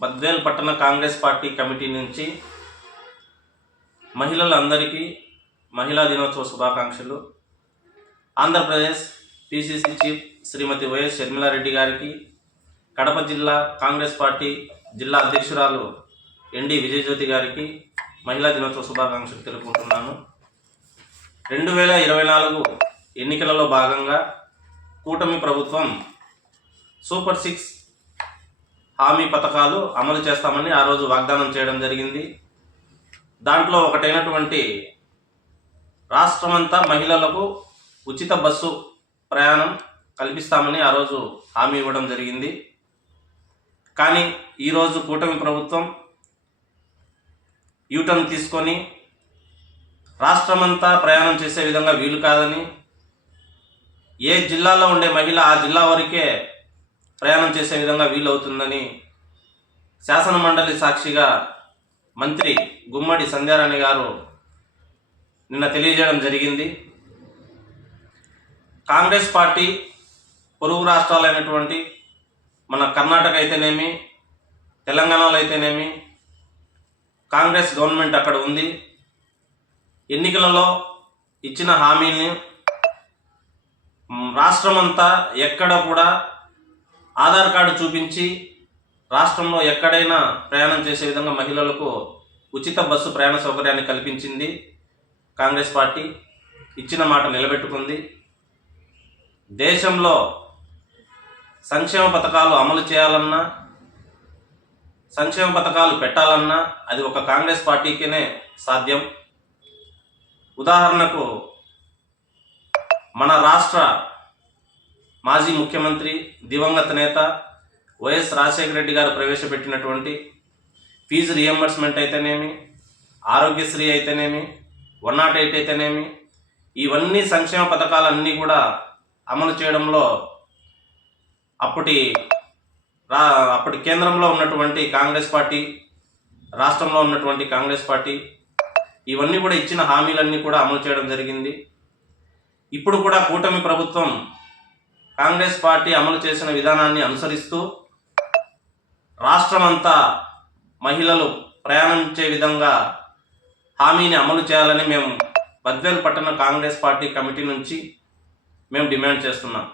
బద్వేల్ పట్టణ Congress party committee నుంచి మహిళలందరికీ మహిళా దినోత్సవ శుభాకాంక్షలు. Andhra Pradesh PCC chief Srimathi YS Sharmila Reddy గారికి కడప జిల్లా కాంగ్రెస్ పార్టీ జిల్లా అధ్యక్షురాలు ఎన్డి విజయజ్యోతి గారికి మహిళా దినోత్సవ శుభాకాంక్షలు తెలుపుకుంటున్నాను. రెండు వేల ఇరవై నాలుగు ఎన్నికలలో భాగంగా కూటమి ప్రభుత్వం సూపర్ సిక్స్ హామీ పథకాలు అమలు చేస్తామని ఆ రోజు వాగ్దానం చేయడం జరిగింది. దాంట్లో ఒకటైనటువంటి రాష్ట్రమంతా మహిళలకు ఉచిత బస్సు ప్రయాణం కల్పిస్తామని ఆ రోజు హామీ ఇవ్వడం జరిగింది. కానీ ఈరోజు కూటమి ప్రభుత్వం యూటర్న్ తీసుకొని రాష్ట్రమంతా ప్రయాణం చేసే విధంగా వీలు కాదని ఏ జిల్లాలో ఉండే మహిళ ఆ జిల్లా వరకే ప్రయాణం చేసే విధంగా వీలవుతుందని శాసన మండలి సాక్షిగా మంత్రి గుమ్మడి సంధ్యారాణి గారు నిన్న తెలియజేయడం జరిగింది. కాంగ్రెస్ పార్టీ పొరుగు రాష్ట్రాలైనటువంటి మన కర్ణాటక అయితేనేమి తెలంగాణలో అయితేనేమి కాంగ్రెస్ గవర్నమెంట్ అక్కడ ఉంది. ఎన్నికలలో ఇచ్చిన హామీని రాష్ట్రమంతా ఎక్కడ కూడా ఆధార్ కార్డు చూపించి రాష్ట్రంలో ఎక్కడైనా ప్రయాణం చేసే విధంగా మహిళలకు ఉచిత బస్సు ప్రయాణ సౌకర్యాన్ని కల్పించింది కాంగ్రెస్ పార్టీ. ఇచ్చిన మాట నిలబెట్టుకుంది. దేశంలో సంక్షేమ పథకాలు అమలు చేయాలన్నా సంక్షేమ పథకాలు పెట్టాలన్నా అది ఒక కాంగ్రెస్ పార్టీకినే సాధ్యం. ఉదాహరణకు మన రాష్ట్ర మాజీ ముఖ్యమంత్రి దివంగత నేత వైఎస్ రాజశేఖర రెడ్డి గారు ప్రవేశపెట్టినటువంటి ఫీజు రియంబర్స్మెంట్ అయితేనేమి ఆరోగ్యశ్రీ అయితేనేమి వన్ నాట్ ఎయిట్ అయితేనేమి ఇవన్నీ సంక్షేమ పథకాలన్నీ కూడా అమలు చేయడంలో అప్పటి రా అప్పటి కేంద్రంలో ఉన్నటువంటి కాంగ్రెస్ పార్టీ రాష్ట్రంలో ఉన్నటువంటి కాంగ్రెస్ పార్టీ ఇవన్నీ కూడా ఇచ్చిన హామీలన్నీ కూడా అమలు చేయడం జరిగింది. ఇప్పుడు కూడా కూటమి ప్రభుత్వం కాంగ్రెస్ పార్టీ అమలు చేసిన విధానాన్ని అనుసరిస్తూ రాష్ట్రమంతా మహిళలు ప్రయాణించే విధంగా హామీని అమలు చేయాలని మేము బద్వేల్ పట్టణ కాంగ్రెస్ పార్టీ కమిటీ నుంచి మేము డిమాండ్ చేస్తున్నాం.